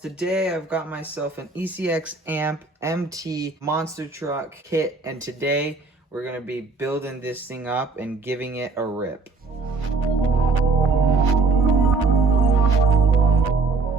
Today I've got myself an ECX Amp MT monster truck kit, and today we're going to be building this thing up and giving it a rip.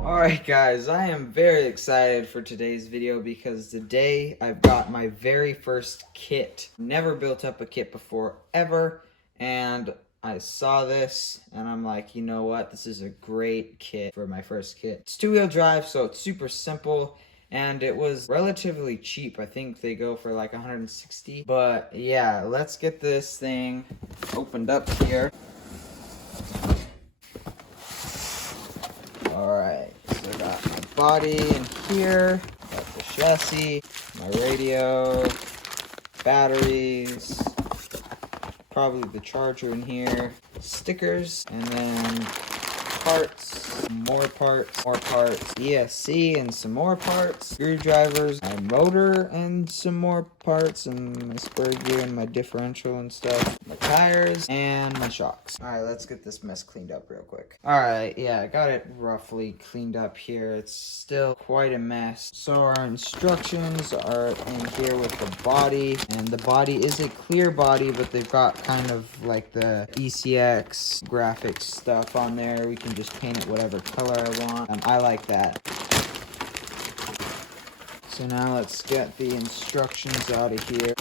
Alright guys, I am very excited for today's video because today I've got my very first kit. Never built up a kit before ever, and I saw this and I'm like, you know what, this is a great kit for my first kit. It's two-wheel drive, so it's super simple, and it was relatively cheap. I think they go for like 160. But yeah, let's get this thing opened up here. Alright, so I got my body in here, got the chassis, my radio, batteries, probably the charger in here, stickers, and then parts, more parts, ESC and some more parts, screwdrivers, my motor and some more parts, and my spur gear and my differential and stuff, my tires, and my shocks. Alright, let's get this mess cleaned up real quick. Alright, yeah, I got it roughly cleaned up here. It's still quite a mess. So our instructions are in here with the body, and the body is a clear body, but they've got kind of like the ECX graphics stuff on there. We can just paint it whatever color I want, and I like that. So now let's get the instructions out of here.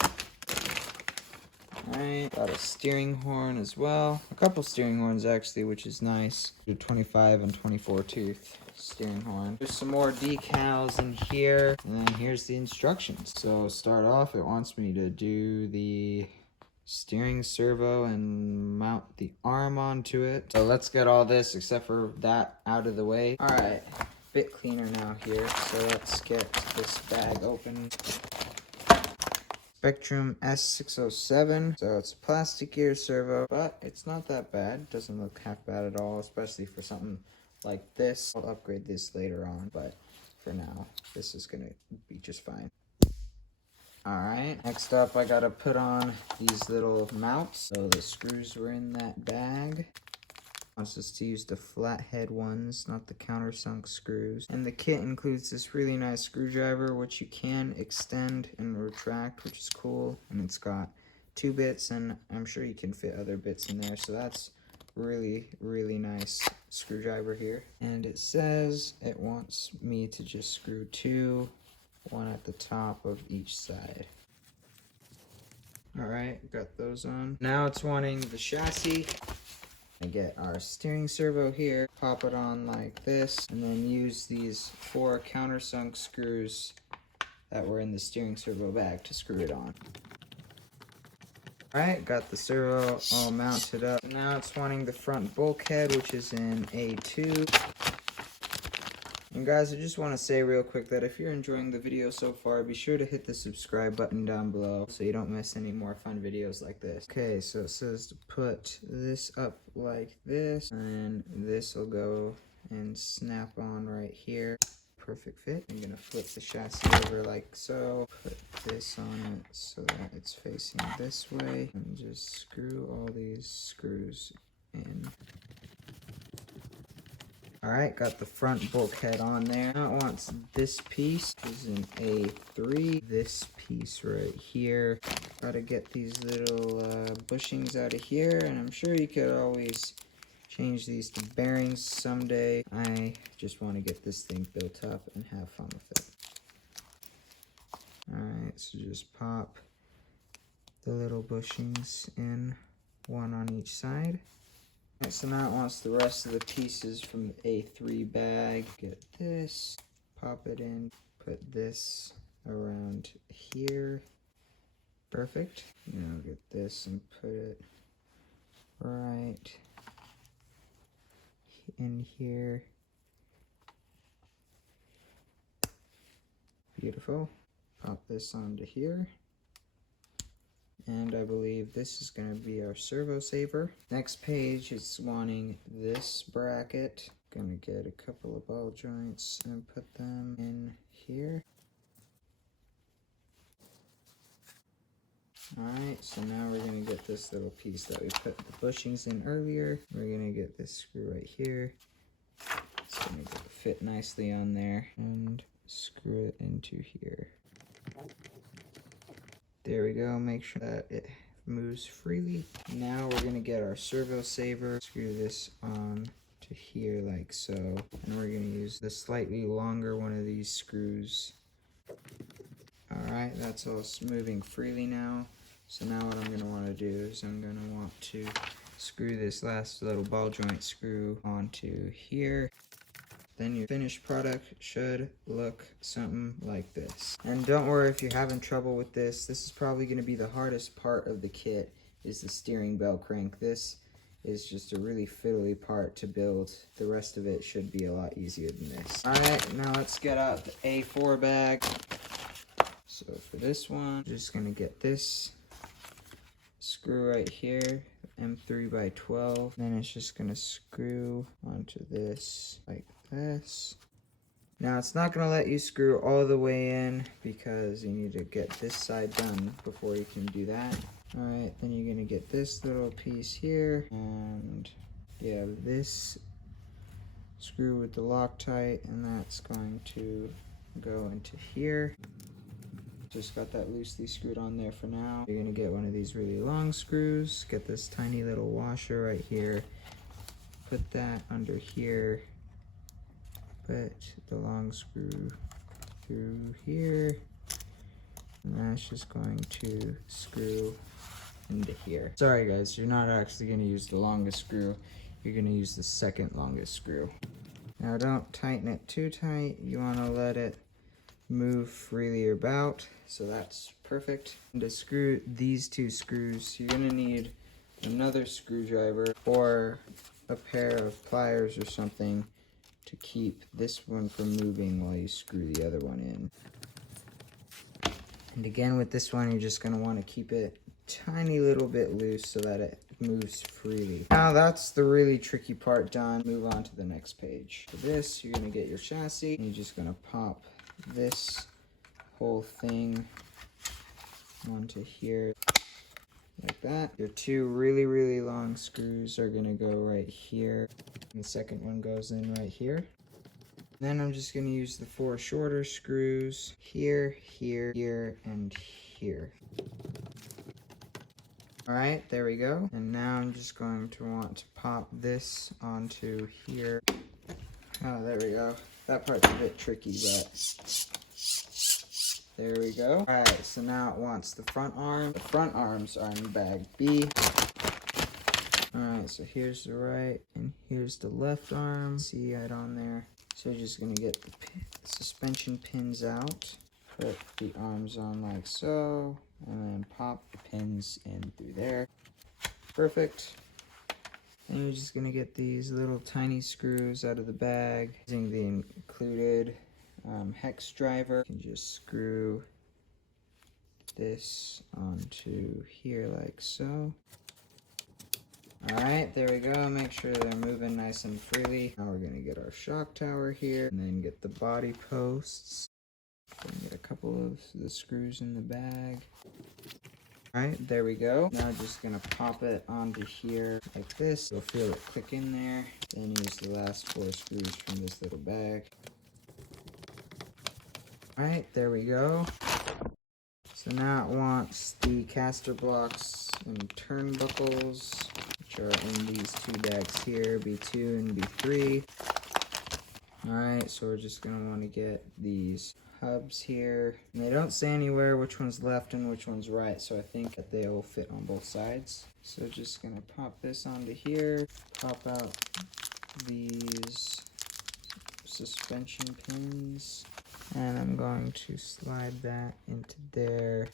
Alright, got a steering horn as well. A couple steering horns actually, which is nice. 25 and 24 tooth steering horn. There's some more decals in here, and then here's the instructions. So start off, it wants me to do the steering servo and mount the arm onto it. So let's get all this except for that out of the way. Alright, bit cleaner now here, so let's get this bag open. Spectrum S607, so it's a plastic gear servo, but it's not that bad. Doesn't look half bad at all, especially for something like this. I'll upgrade this later on, but for now, this is gonna be just fine. Alright, next up I gotta put on these little mounts. So the screws were in that bag. Wants us to use the flathead ones, not the countersunk screws. And the kit includes this really nice screwdriver, which you can extend and retract, which is cool. And it's got 2 bits, and I'm sure you can fit other bits in there. So that's really, really nice screwdriver here. And it says it wants me to just screw 2, one at the top of each side. Alright, got those on. Now it's wanting the chassis. I get our steering servo here, pop it on like this, and then use these 4 countersunk screws that were in the steering servo bag to screw it on. Alright, got the servo all mounted up. Now it's wanting the front bulkhead, which is in A2. And guys, I just want to say real quick that if you're enjoying the video so far, be sure to hit the subscribe button down below so you don't miss any more fun videos like this. Okay, so it says to put this up like this, and this will go and snap on right here. Perfect fit. I'm gonna flip the chassis over like so, put this on it so that it's facing this way, and just screw all these screws in. Alright, got the front bulkhead on there. Now it wants this piece, is an A3. This piece right here. Gotta get these little bushings out of here, and I'm sure you could always change these to bearings someday. I just want to get this thing built up and have fun with it. Alright, so just pop the little bushings in, one on each side. Alright, so now it wants the rest of the pieces from the A3 bag. Get this, pop it in, put this around here. Perfect. Now get this and put it right in here. Beautiful. Pop this onto here. And I believe this is going to be our servo saver. Next page is wanting this bracket. Gonna get a couple of ball joints and put them in here. Alright, so now we're going to get this little piece that we put the bushings in earlier. We're going to get this screw right here. It's going to go fit nicely on there. And screw it into here. There we go. Make sure that it moves freely. Now we're gonna get our servo saver. Screw this on to here like so. And we're gonna use the slightly longer one of these screws. Alright, that's all moving freely now. So now what I'm gonna want to do is I'm gonna want to screw this last little ball joint screw onto here. Then your finished product should look something like this. And don't worry if you're having trouble with this. This is probably going to be the hardest part of the kit, is the steering bell crank. This is just a really fiddly part to build. The rest of it should be a lot easier than this. Alright, now let's get out the A4 bag. So for this one, I'm just going to get this screw right here, M3 by 12. Then it's just going to screw onto this like this. Now it's not going to let you screw all the way in because you need to get this side done before you can do that. Alright, then you're going to get this little piece here, and you have this screw with the Loctite, and that's going to go into here. Just got that loosely screwed on there for now. You're going to get one of these really long screws, get this tiny little washer right here, put that under here, put the long screw through here, and that's just going to screw into here. Sorry guys, you're not actually going to use the longest screw, you're going to use the second longest screw. Now don't tighten it too tight, you want to let it move freely about, so that's perfect. And to screw these two screws, you're going to need another screwdriver or a pair of pliers or something to keep this one from moving while you screw the other one in. And again with this one, you're just going to want to keep it tiny little bit loose so that it moves freely. Now that's the really tricky part done. Move on to the next page. For this, you're going to get your chassis, and you're just going to pop this whole thing onto here like that. Your two really long screws are going to go right here, and the second one goes in right here. Then I'm just going to use the 4 shorter screws here, here, and here. Alright, there we go. And now I'm just going to want to pop this onto here. Oh, there we go. That part's a bit tricky, but there we go. Alright, so now it wants the front arm. The front arms are in bag B. Alright, so here's the right and here's the left arm. See it on there. So you're just going to get the suspension pins out. Put the arms on like so, and then pop the pins in through there. Perfect. And you're just going to get these little tiny screws out of the bag. Using the included hex driver, you can just screw this onto here like so. Alright, there we go. Make sure they're moving nice and freely. Now we're going to get our shock tower here, and then get the body posts. And get a couple of the screws in the bag. Alright, there we go. Now just going to pop it onto here like this. You'll feel it click in there. Then use the last 4 screws from this little bag. Alright, there we go. So now it wants the caster blocks and turnbuckles, which are in these 2 bags here, B2 and B3. Alright, so we're just going to want to get these hubs here. And they don't say anywhere which one's left and which one's right, so I think that they will fit on both sides. So just going to pop this onto here, pop out these suspension pins, and I'm going to slide that into there.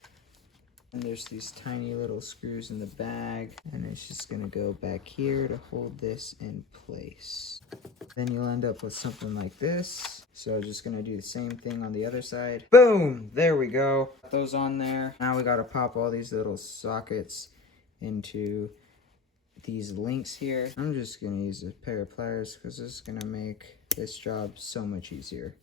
And there's these tiny little screws in the bag, and it's just going to go back here to hold this in place. Then you'll end up with something like this. So just going to do the same thing on the other side. Boom! There we go. Got those on there. Now we got to pop all these little sockets into these links here. I'm just going to use a pair of pliers because this is going to make this job so much easier.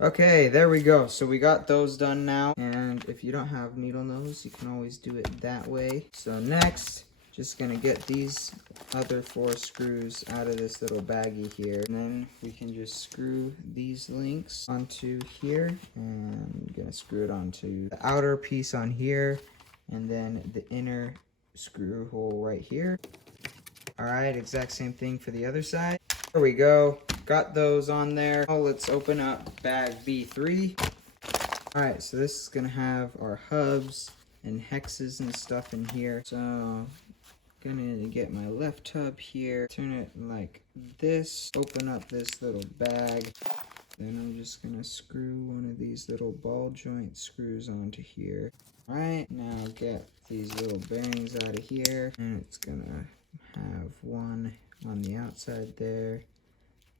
Okay, there we go. So we got those done now. And if you don't have needle nose, you can always do it that way. So next, Just gonna get these other 4 screws out of this little baggie here, and then we can just screw these links onto here, and I'm gonna screw it onto the outer piece on here, and then the inner screw hole right here. All right, exact same thing for the other side. There we go, got those on there. Now let's open up bag B3. All right, so this is gonna have our hubs and hexes and stuff in here. So gonna get my left hub here, turn it like this, open up this little bag, then I'm just gonna screw one of these little ball joint screws onto here. All right, now get these little bearings out of here, and it's gonna have one on the outside there,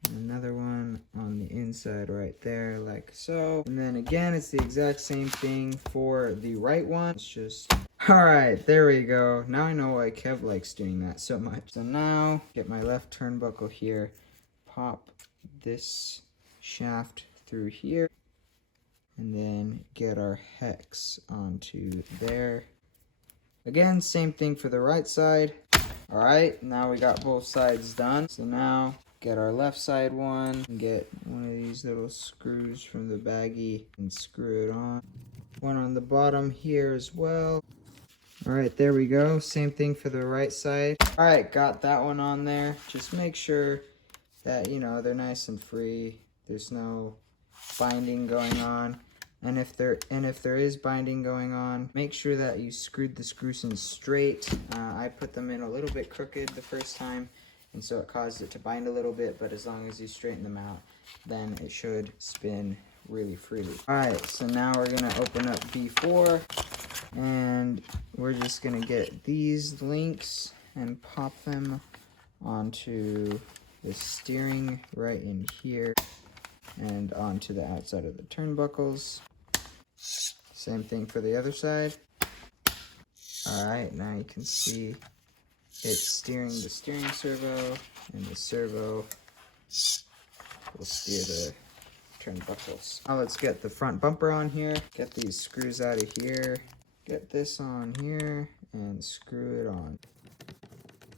and another one on the inside right there, like so. And then again, it's the exact same thing for the right one. It's just, all right, there we go. Now I know why Kev likes doing that so much. So now, get my left turnbuckle here, pop this shaft through here, and then get our hex onto there. Again, same thing for the right side. All right, now we got both sides done. So now, get our left side one, and get one of these little screws from the baggie and screw it on. One on the bottom here as well. All right, there we go. Same thing for the right side. All right, got that one on there. Just make sure that, you know, they're nice and free. There's no binding going on. And if there is binding going on, make sure that you screwed the screws in straight. I put them in a little bit crooked the first time, and so it caused it to bind a little bit, but as long as you straighten them out, then it should spin really freely. All right, so now we're gonna open up B4, and we're just gonna get these links and pop them onto the steering right in here and onto the outside of the turnbuckles. Same thing for the other side. All right, now you can see it's steering the steering servo, and the servo will steer the turnbuckles. Now let's get the front bumper on here. Get these screws out of here. Get this on here and screw it on.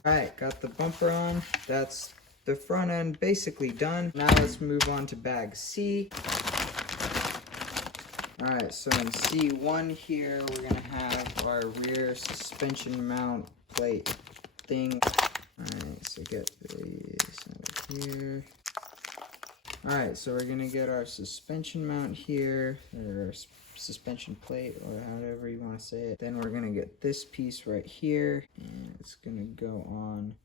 All right, got the bumper on. That's the front end basically done. Now let's move on to bag C. All right, so in C1 here, we're gonna have our rear suspension mount plate thing. All right, so get these out of here. All right, so we're gonna get our suspension mount here, or suspension plate, or however you want to say it. Then we're gonna get this piece right here, and it's gonna go on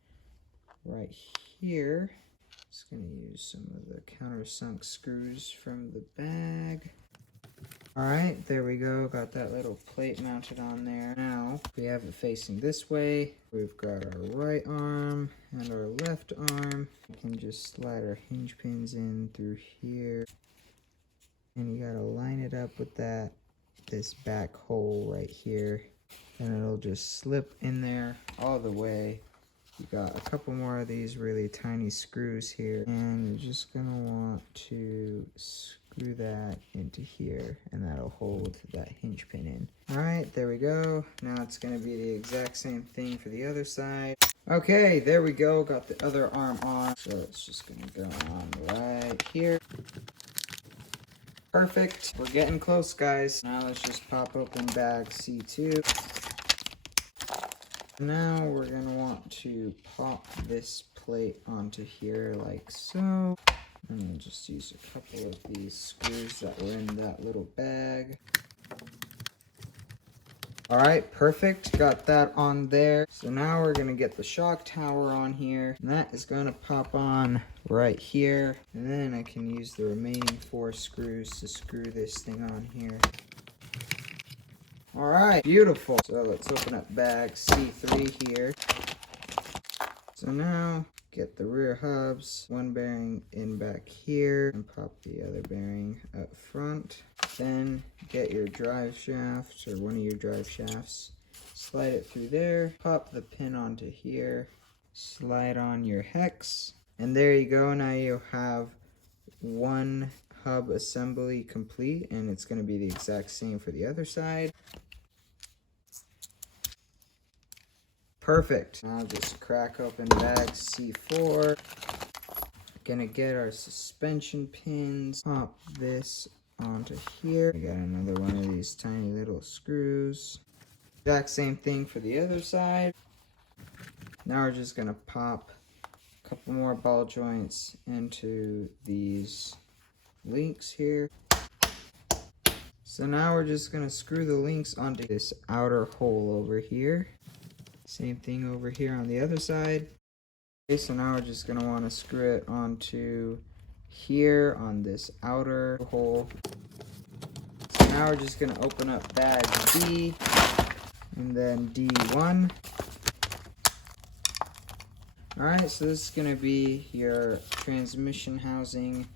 right here. Just gonna use some of the countersunk screws from the bag. All right, there we go. Got that little plate mounted on there. Now we have it facing this way. We've got our right arm and our left arm. We can just slide our hinge pins in through here, and you gotta line it up with this back hole right here, and it'll just slip in there all the way. You got a couple more of these really tiny screws here, and you're just gonna want to screw that into here, and that'll hold that hinge pin in. All right, there we go. Now it's gonna be the exact same thing for the other side. Okay, there we go. Got the other arm on, so it's just gonna go on right here. Perfect. We're getting close, guys. Now let's just pop open bag C2. Now we're gonna want to pop this plate onto here like so. And we'll just use a couple of these screws that were in that little bag. All right, perfect. Got that on there. So now we're gonna get the shock tower on here, and that is gonna pop on right here. And then I can use the remaining 4 screws to screw this thing on here. All right, beautiful. So let's open up bag C3 here. So now get the rear hubs, one bearing in back here, and pop the other bearing up front. Then get your drive shaft, or one of your drive shafts, slide it through there, pop the pin onto here, slide on your hex, and there you go. Now you have one hub assembly complete, and it's going to be the exact same for the other side. Perfect. Now just crack open bag C4. Gonna get our suspension pins. Pop this onto here. We got another one of these tiny little screws. Exact same thing for the other side. Now we're just gonna pop a couple more ball joints into these links here. So now we're just gonna screw the links onto this outer hole over here. Same thing over here on the other side. Okay, so now we're just gonna wanna screw it onto here on this outer hole. So now we're just gonna open up bag D and then D1. Alright, so this is gonna be your transmission housing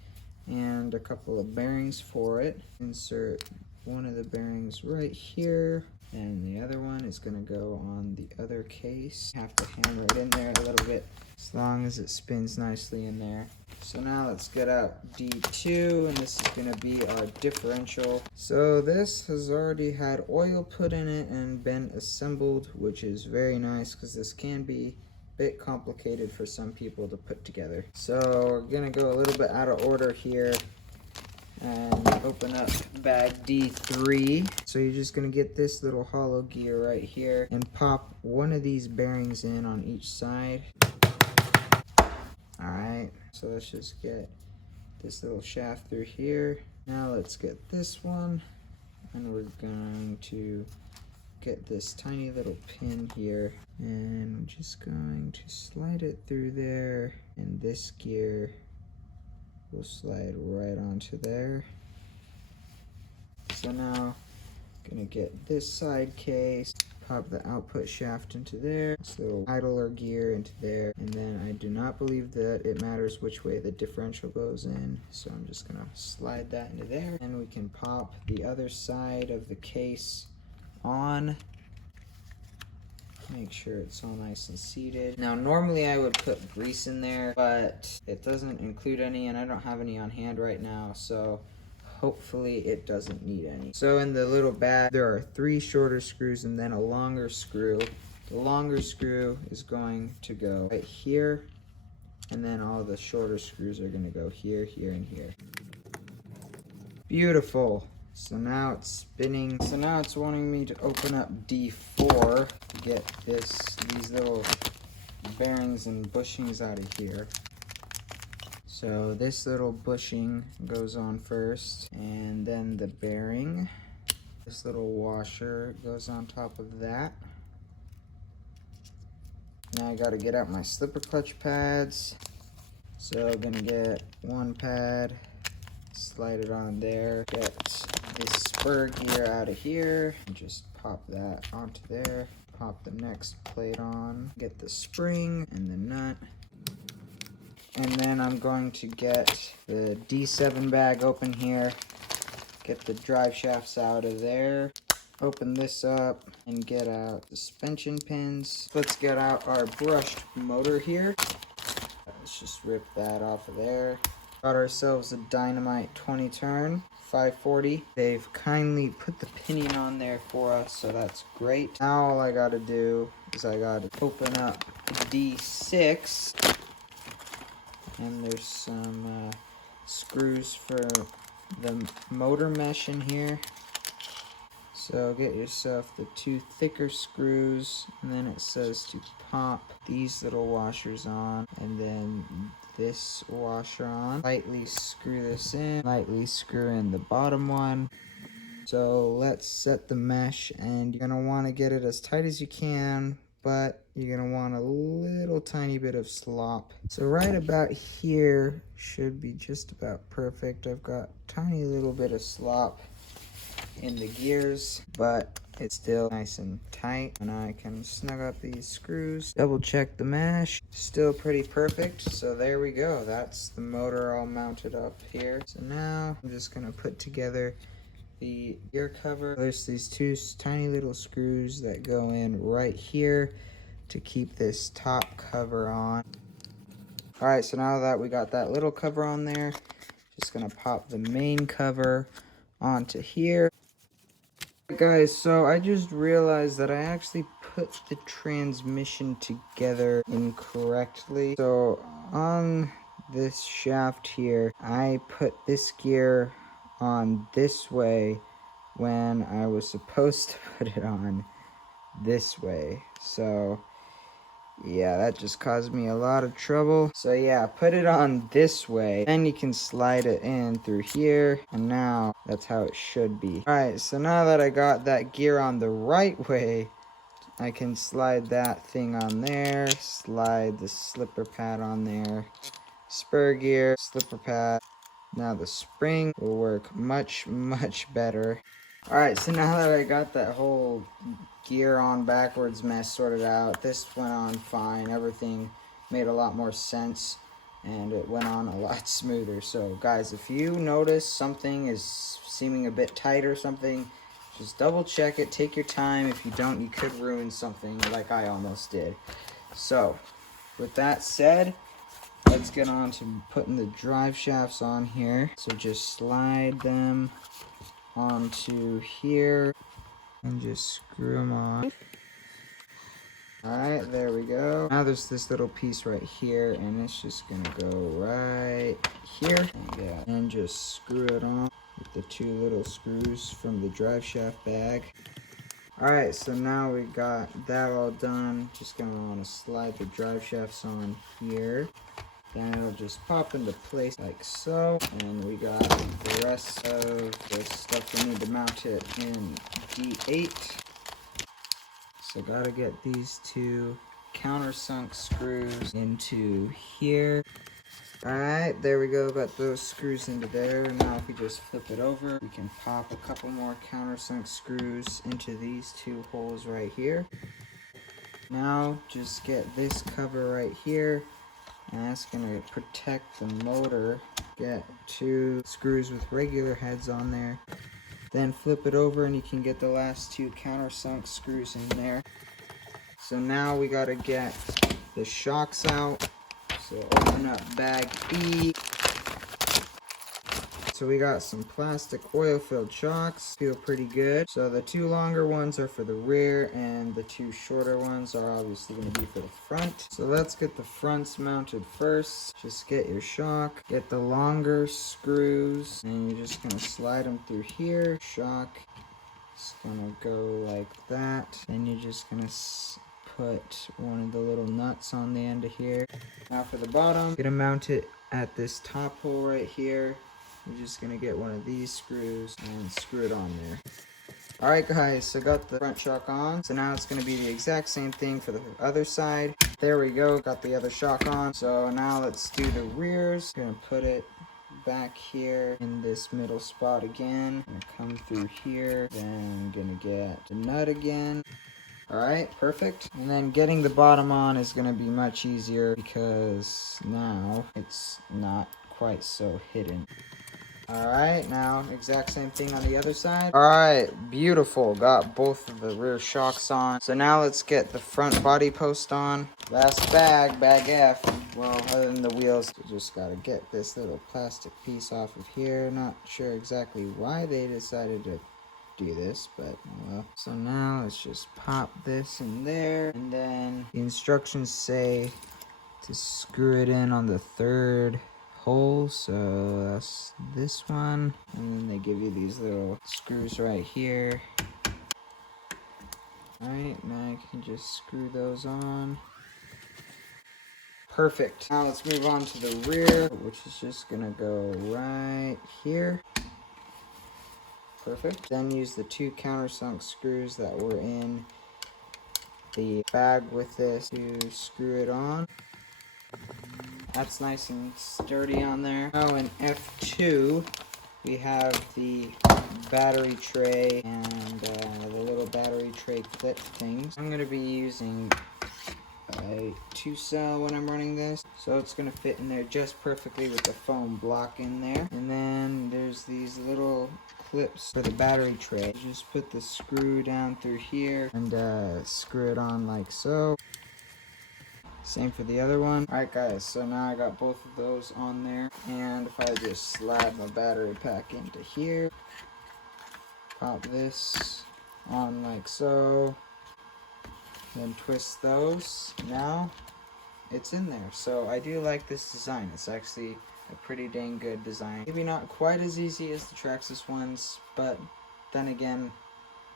and a couple of bearings for it. Insert one of the bearings right here, and the other one is going to go on the other case. Have to hammer it in there a little bit as long as it spins nicely in there. So now let's get out D2, and this is going to be our differential. So this has already had oil put in it and been assembled, which is very nice because this can be bit complicated for some people to put together. So we're gonna go a little bit out of order here and open up bag D3. So you're just gonna get this little hollow gear right here and pop one of these bearings in on each side. Alright, so let's just get this little shaft through here. Now let's get this one, and we're going to get this tiny little pin here, and I'm just going to slide it through there, and this gear will slide right onto there. So now I'm gonna get this side case, pop the output shaft into there, this little idler gear into there, and then I do not believe that it matters which way the differential goes in, so I'm just gonna slide that into there, and we can pop the other side of the case on. Make sure it's all nice and seated. Now normally I would put grease in there, but it doesn't include any, and I don't have any on hand right now, so hopefully it doesn't need any. So in the little bag there are 3 shorter screws and then a longer screw. The longer screw is going to go right here, and then all the shorter screws are going to go here, here, and here. Beautiful. So now it's spinning. So now it's wanting me to open up D4 to get these little bearings and bushings out of here. So this little bushing goes on first, and then the bearing. This little washer goes on top of that. Now I gotta get out my slipper clutch pads. So I'm gonna get one pad, slide it on there, get this spur gear out of here, and just pop that onto there, pop the next plate on, get the spring and the nut, and then I'm going to get the D7 bag open here, get the drive shafts out of there, open this up and get out the suspension pins. Let's get out our brushed motor here. Let's just rip that off of there. Got ourselves a Dynamite 20 turn 540. They've kindly put the pinion on there for us, so that's great. Now all I gotta do is I gotta open up D6, and there's some screws for the motor mesh in here. So get yourself the 2 thicker screws, and then it says to pop these little washers on, and then this washer on. Lightly screw this in, lightly screw in the bottom one. So let's set the mesh, and you're gonna wanna get it as tight as you can, but you're gonna want a little tiny bit of slop. So right about here should be just about perfect. I've got a tiny little bit of slop in the gears, but it's still nice and tight, and I can snug up these screws, double check the mesh, still pretty perfect. So there we go, that's the motor all mounted up here. So now I'm just gonna put together the gear cover. There's these 2 tiny little screws that go in right here to keep this top cover on. All right, so now that we got that little cover on there, just gonna pop the main cover onto here. Guys, so I just realized that I actually put the transmission together incorrectly. So on this shaft here, I put this gear on this way when I was supposed to put it on this way. So yeah, that just caused me a lot of trouble. So yeah, put it on this way, then you can slide it in through here, and now that's how it should be. Alright, so now that I got that gear on the right way, I can slide that thing on there, slide the slipper pad on there, spur gear, slipper pad. Now the spring will work much better. Alright, so now that I got that whole gear on backwards mess sorted out, this went on fine. Everything made a lot more sense and it went on a lot smoother. So guys, if you notice something is seeming a bit tight or something, just double check it, take your time. If you don't, you could ruin something like I almost did. So with that said, let's get on to putting the drive shafts on here. So just slide them onto here and just screw them on. Alright, there we go. Now there's this little piece right here, and it's just gonna go right here. And just screw it on with the two little screws from the drive shaft bag. Alright, so now we got that all done. Just gonna want to slide the drive shafts on here. Then it'll just pop into place like so. And we got the rest of the stuff we need to mount it in D8. So gotta get these two countersunk screws into here. Alright, there we go, got those screws into there. Now if we just flip it over, we can pop a couple more countersunk screws into these two holes right here. Now just get this cover right here, and that's gonna protect the motor. Get two screws with regular heads on there. Then flip it over and you can get the last two countersunk screws in there. So now we gotta get the shocks out. So open up bag E. So we got some plastic oil-filled shocks. Feel pretty good. So the two longer ones are for the rear and the two shorter ones are obviously going to be for the front. So let's get the fronts mounted first. Just get your shock. Get the longer screws and you're just going to slide them through here. Shock. It's going to go like that. And you're just going to put one of the little nuts on the end of here. Now for the bottom, you're going to mount it at this top hole right here. You're just going to get one of these screws and screw it on there. Alright guys, so got the front shock on. So now it's going to be the exact same thing for the other side. There we go, got the other shock on. So now let's do the rears. Going to put it back here in this middle spot again. Going to come through here. Then going to get the nut again. Alright, perfect. And then getting the bottom on is going to be much easier because now it's not quite so hidden. Alright, now exact same thing on the other side. Alright, beautiful. Got both of the rear shocks on. So now let's get the front body post on. Last bag, bag F. Well, other than the wheels, we just gotta get this little plastic piece off of here. Not sure exactly why they decided to do this, but well. So now let's just pop this in there. And then the instructions say to screw it in on the third hole, so that's this one, and then they give you these little screws right here. Alright, now you can just screw those on. Perfect. Now let's move on to the rear, which is just gonna go right here. Perfect. Then use the two countersunk screws that were in the bag with this to screw it on. That's nice and sturdy on there. Now in F2, we have the battery tray and the little battery tray clip things. I'm going to be using a 2-cell when I'm running this, so it's going to fit in there just perfectly with the foam block in there. And then there's these little clips for the battery tray. Just put the screw down through here and screw it on like so. Same for the other one. Alright guys, so now I got both of those on there. And if I just slide my battery pack into here, pop this on like so. Then twist those. Now it's in there. So I do like this design. It's actually a pretty dang good design. Maybe not quite as easy as the Traxxas ones, but then again,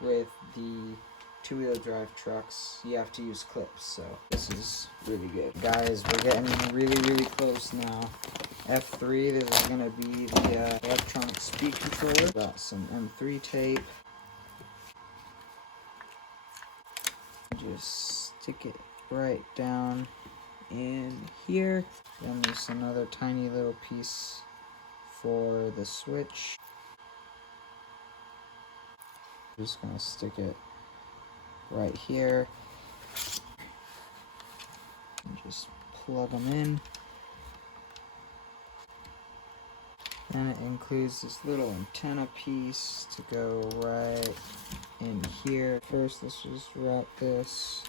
with the two-wheel drive trucks, you have to use clips, so this is really good. Guys, we're getting really close now. F3, this is going to be the electronic speed controller. Got some M3 tape. Just stick it right down in here. Then there's another tiny little piece for the switch. Just gonna stick it right here and just plug them in. And it includes this little antenna piece to go right in here. First, let's just wrap this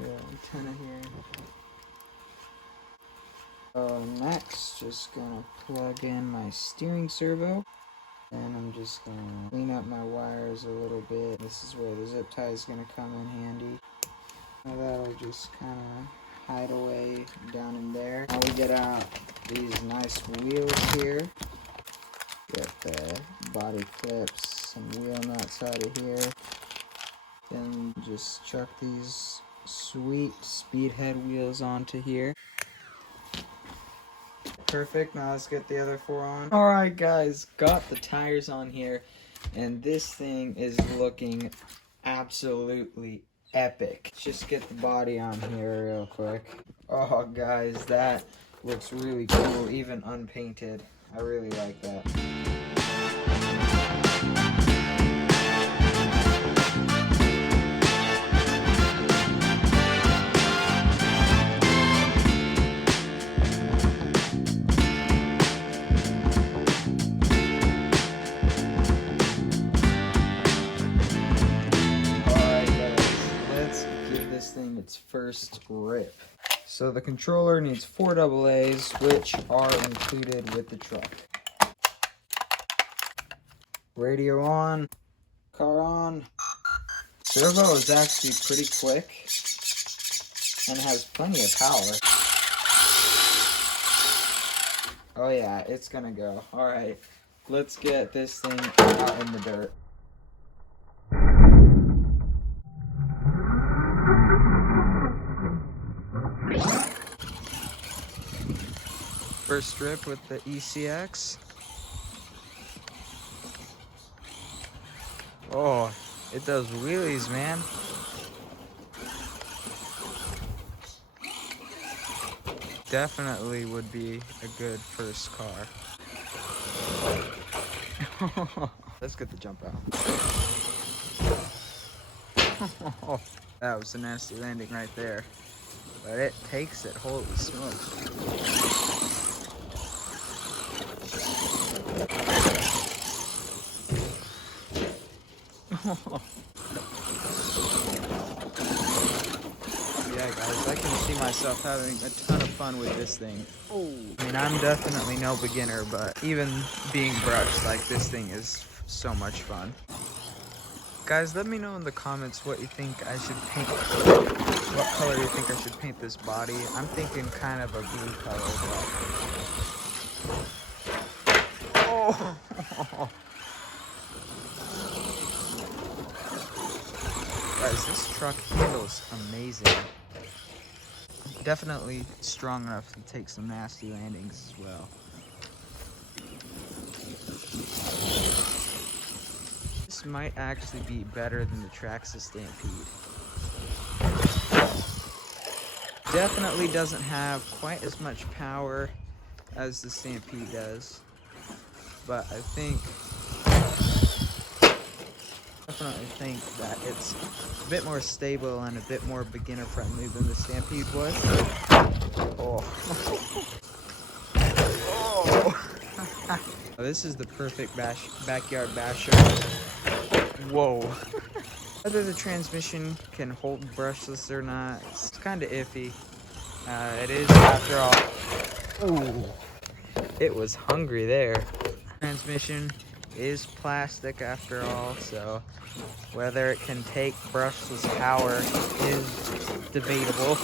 little antenna here. Next, just gonna plug in my steering servo. And I'm just gonna clean up my wires a little bit. This is where the zip tie is gonna come in handy. Now that'll just kind of hide away down in there. Now we get out these nice wheels here. Get the body clips, some wheel nuts out of here. Then just chuck these sweet speedhead wheels onto here. Perfect. Now let's get the other four on. Alright guys, got the tires on here, and this thing is looking absolutely epic. Let's just get the body on here real quick. Oh guys, that looks really cool, even unpainted. I really like that. Its first rip. So the controller needs 4 AA's, which are included with the truck. Radio on, car on. Servo is actually pretty quick and has plenty of power. Oh yeah, it's gonna go. Alright, let's get this thing out in the dirt. First strip with the ECX. Oh, it does wheelies, man. Definitely would be a good first car. Let's get the jump out. That was a nasty landing right there. But it takes it, holy smokes. Yeah guys, I can see myself having a ton of fun with this thing. Oh, I mean, I'm definitely no beginner, but even being brushed, like, this thing is so much fun. Guys, let me know in the comments what you think I should paint, what color you think I should paint this body. I'm thinking kind of a blue color, but... Oh! Guys, this truck handles amazing. Definitely strong enough to take some nasty landings as well. This might actually be better than the Traxxas Stampede. Definitely doesn't have quite as much power as the Stampede does, but I definitely think that it's a bit more stable and a bit more beginner friendly than the Stampede was. Oh. Oh. This is the perfect backyard basher. Whoa. Whether the transmission can hold brushless or not, it's kind of iffy. It is, after all. Oh. It was hungry there. Transmission is plastic after all, so whether it can take brushless power is debatable.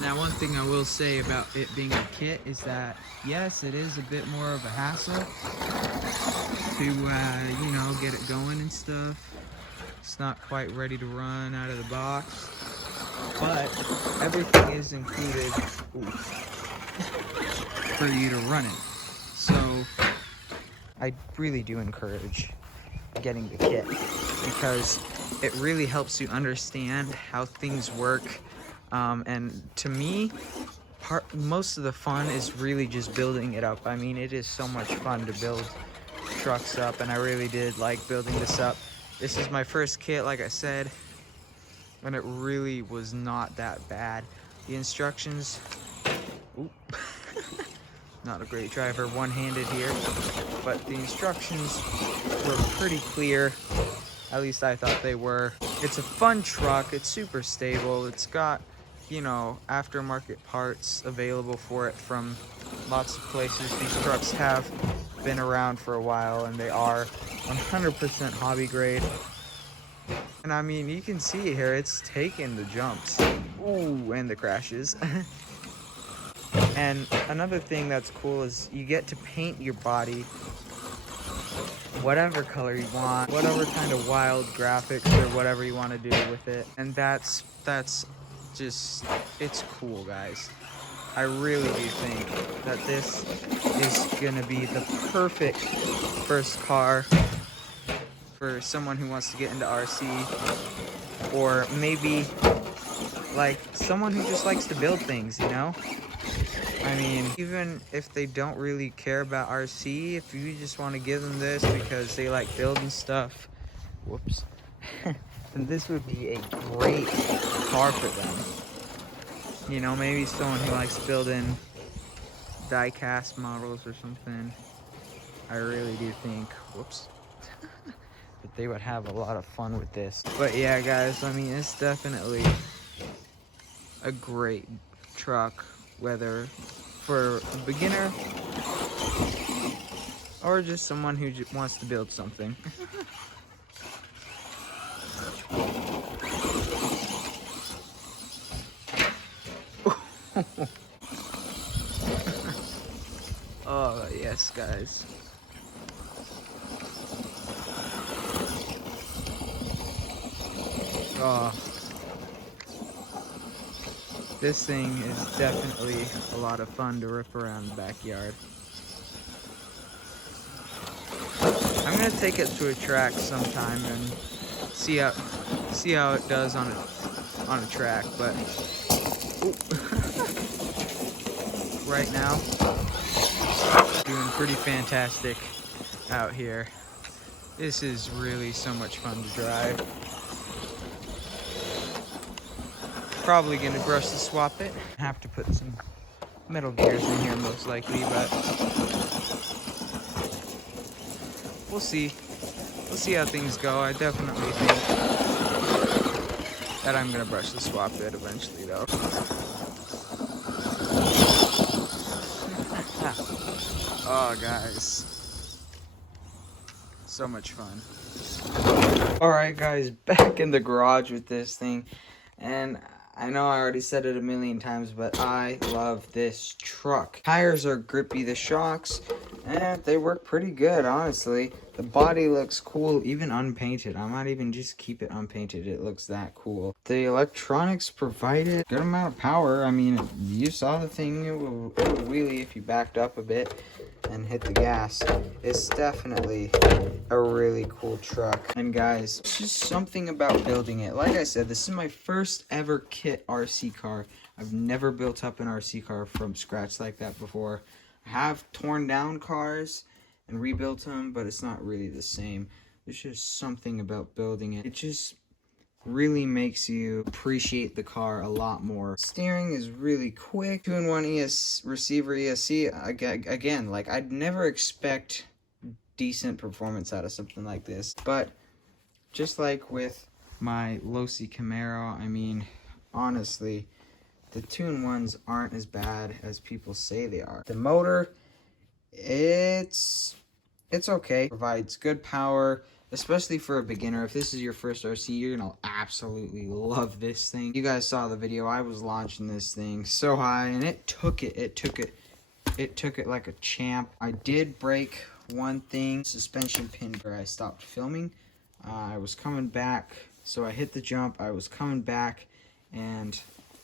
Now, one thing I will say about it being a kit is that, yes, it is a bit more of a hassle to, you know, get it going and stuff. It's not quite ready to run out of the box, but everything is included for you to run it. So I really do encourage getting the kit because it really helps you understand how things work. And to me, most of the fun is really just building it up. I mean, it is so much fun to build trucks up, and I really did like building this up. This is my first kit, like I said, and it really was not that bad. The instructions, not a great driver, one-handed here, but the instructions were pretty clear. At least I thought they were. It's a fun truck. It's super stable. It's got, you know, aftermarket parts available for it from lots of places. These trucks have been around for a while, and they are 100% hobby grade. And I mean, you can see here, it's taking the jumps. Ooh, and the crashes. And another thing that's cool is you get to paint your body whatever color you want, whatever kind of wild graphics or whatever you want to do with it. And that's just, it's cool, guys. I really do think that this is gonna be the perfect first car for someone who wants to get into RC, or maybe like someone who just likes to build things, you know? I mean, even if they don't really care about RC, if you just want to give them this because they like building stuff, whoops, then this would be a great car for them. You know, maybe someone who likes building die-cast models or something. I really do think, whoops, that they would have a lot of fun with this. But yeah, guys, I mean, it's definitely a great truck, whether for a beginner or just someone who wants to build something. Oh, yes, guys. Oh, this thing is definitely a lot of fun to rip around the backyard. I'm gonna take it to a track sometime and see how it does on a track, but right now doing pretty fantastic out here. This is really so much fun to drive. Probably gonna brush the swap it. Have to put some metal gears in here most likely, but we'll see. We'll see how things go. I definitely think that I'm gonna brush the swap bit eventually, though. Oh, guys, so much fun. All right, guys, back in the garage with this thing, and I know I already said it a million times, but I love this truck. Tires are grippy, the shocks, and they work pretty good, honestly. The body looks cool, even unpainted. I might even just keep it unpainted. It looks that cool. The electronics provided a good amount of power. I mean, you saw the thing, it would wheelie if you backed up a bit and hit the gas. It's definitely a really cool truck. And guys, it's just something about building it. Like I said, this is my first ever kit RC car. I've never built up an RC car from scratch like that before. I have torn down cars and rebuilt them, but it's not really the same. There's just something about building it. It just really makes you appreciate the car a lot more. Steering is really quick. 2-in-1 receiver ESC. Again, like, I'd never expect decent performance out of something like this, but just like with my Losi Camaro, I mean, honestly, the 2-in-1s aren't as bad as people say they are. The motor, it's okay. Provides good power, especially for a beginner. If this is your first RC, you're gonna absolutely love this thing. You guys saw the video. I was launching this thing so high, and it took it like a champ. I did break one thing, suspension pin, where I stopped filming. I was coming back, so I hit the jump. I was coming back, and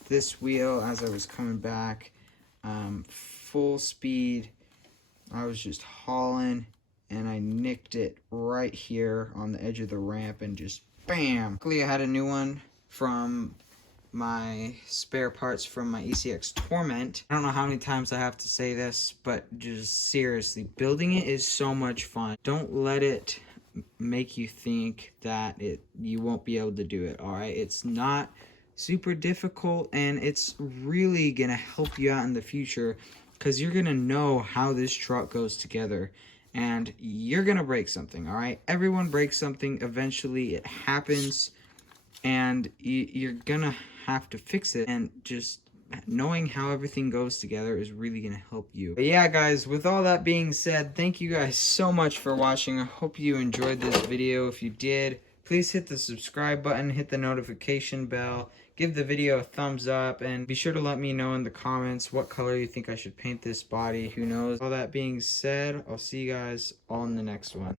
this wheel, as I was coming back, full speed, I was just hauling, and I nicked it right here on the edge of the ramp, and just bam. Luckily, I had a new one from my spare parts from my ECX Torment. I don't know how many times I have to say this, but just seriously, building it is so much fun. Don't let it make you think that you won't be able to do it. All right, it's not super difficult, and it's really gonna help you out in the future, because you're gonna know how this truck goes together, and you're gonna break something. All right, everyone breaks something eventually. It happens, and you're gonna have to fix it, and just knowing how everything goes together is really gonna help you. But yeah, guys, with all that being said, thank you guys so much for watching. I hope you enjoyed this video. If you did, please hit the subscribe button, hit the notification bell, give the video a thumbs up, and be sure to let me know in the comments what color you think I should paint this body. Who knows? All that being said, I'll see you guys all in the next one.